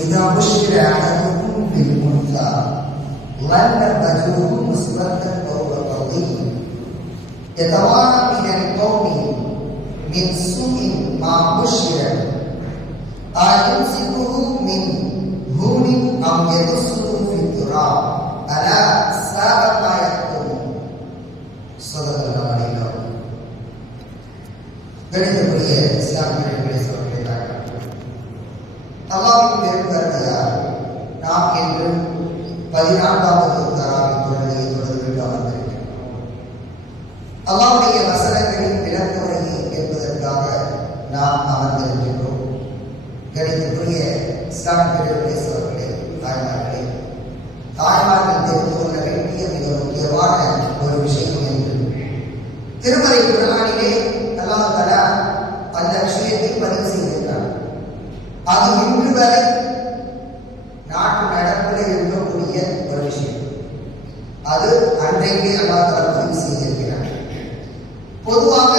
إذا بشر أحدكم بالأنثى ظل وجهه مسودا فهو قوي. يتوارى من القوم من سوء ما بشر أيمسكه من هون أم يدسه؟ திருமலை குரானிலே அல்லாஹ் தலா அந்த விஷயத்தை பதிவு செய்திருக்கிறார் அது இன்று வரை நாட்டு நடப்பில் இருக்கக்கூடிய ஒரு விஷயம் அது அன்றைக்கு அல்லாஹ் தலா பதிவு செய்திருக்கிறார் பொதுவாக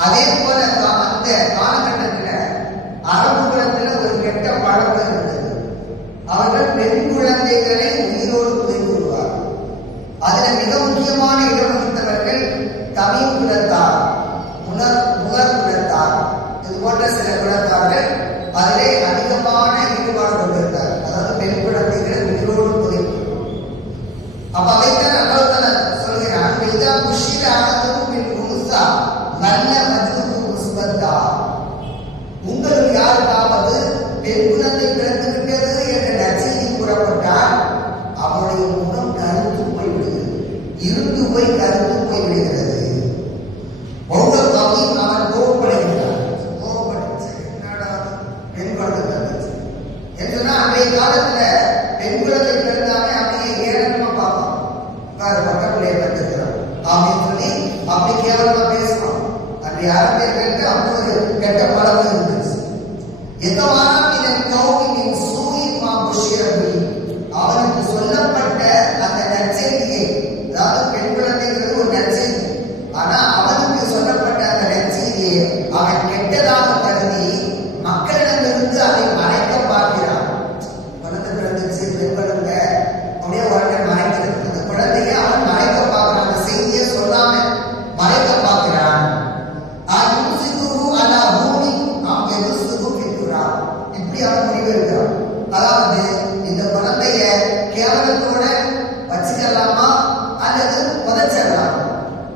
அதே போல எனக்கு அப்பொழுது கெட்ட பழக்கம் இருந்துச்சு. எந்த வாரம்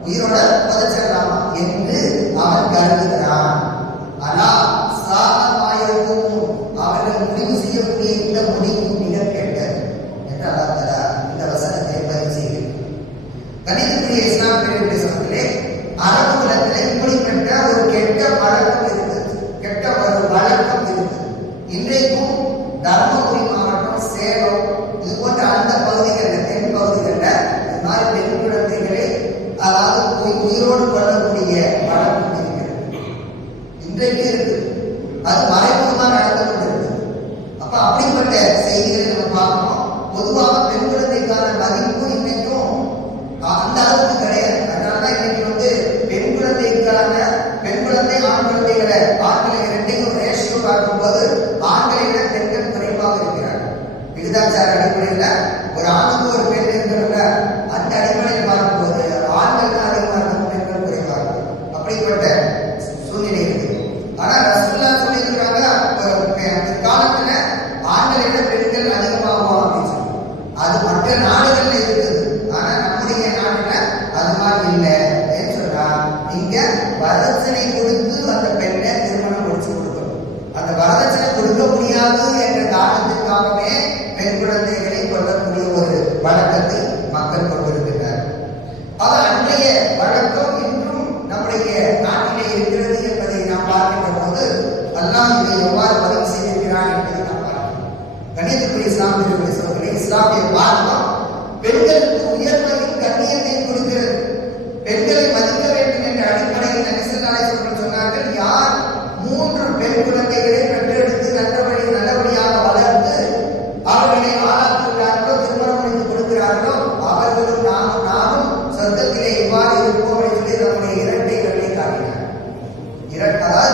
一个 roda. பொதுவாக பெண் குழந்தைக்கான மதிப்பு Gracias. Caralho.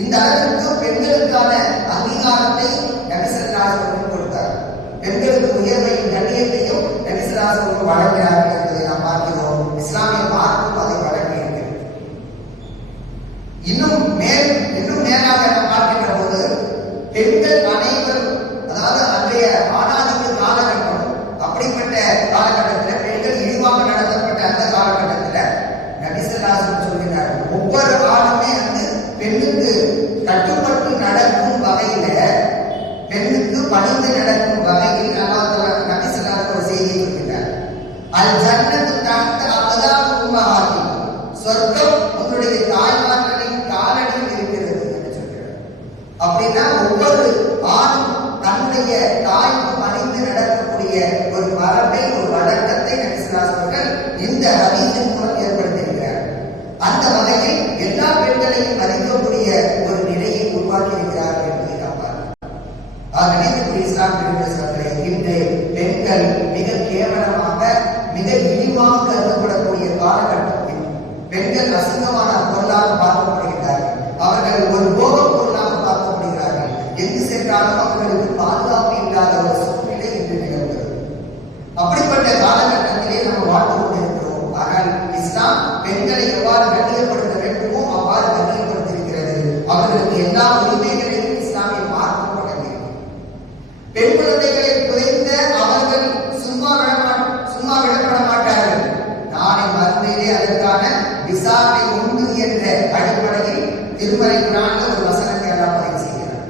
இந்த அளவிற்கு பெண்களுக்கான அங்கீகாரத்தை நபிசல்லாதவர்கள் கொடுத்தார். பெண்களுக்கு உயர்வு ஆகவே பிரிசாத்திருந்த சற்றை இன்றைய திருமலை குரான் ஒரு வசனத்தை எல்லாம் பதிவு செய்கிறார்.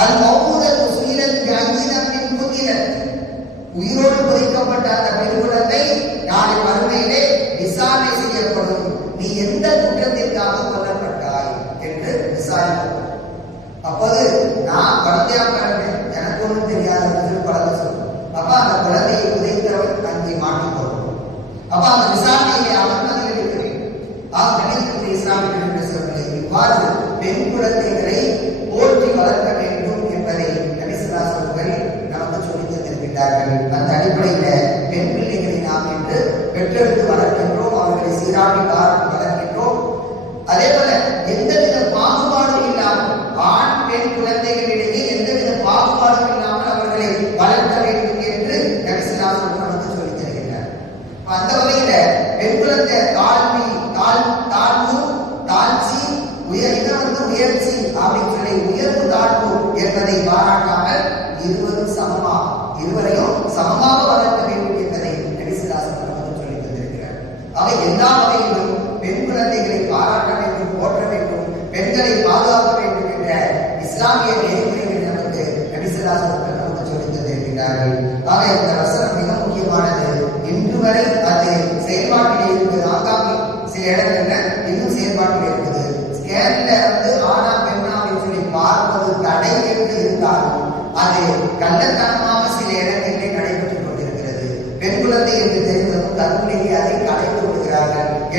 அது மௌனத்து சுயிலத்து அங்கீதத்தின் புதிலத்து உயிரோடு பொறிக்கப்பட்ட அந்த பெருங்குழந்தை நாளை மறுமையிலே விசாரணை செய்யப்படும். நீ எந்த குற்றத்திற்காக கொல்லப்பட்டாய் என்று விசாரிக்கப்படும் அப்போது நான் குழந்தையாக தாழ்ச்சி உயர்ந்த என்ன வந்து உயர்ச்சி அப்படின்னு சொல்லி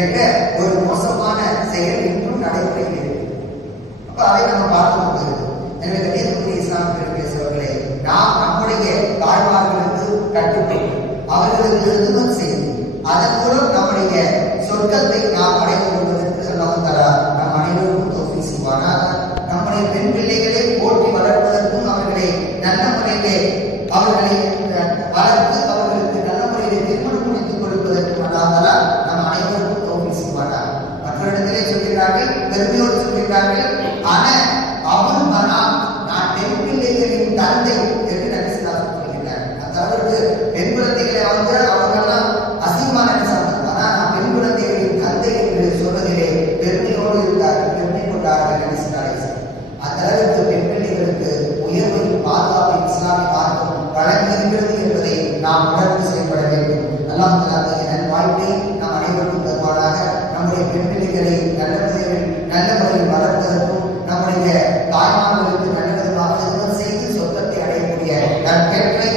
என்ற ஒரு மோசமான செயல் இன்னும் நடைபெறுகிறது அப்ப அதை நம்ம பார்க்க முடியுது எனவே கன்னியாகுமரி இஸ்லாமியர்கள் பேசுபவர்களை நாம் நம்முடைய தாழ்வார்களுக்கு கட்டுப்படும் அவர்களுக்கு எழுதுமதி செய்யும் அதன் மூலம் நம்முடைய சொர்க்கத்தை நாம் அடைய வேண்டும் பிள்ளைகளை நல்ல முறையில் நல்ல முறையில் வளர்ப்பதற்கும் நம்முடைய தாய்மார்களுக்கு நல்லதாக செய்து சொந்தத்தை அடையக்கூடிய நற்கேட்டை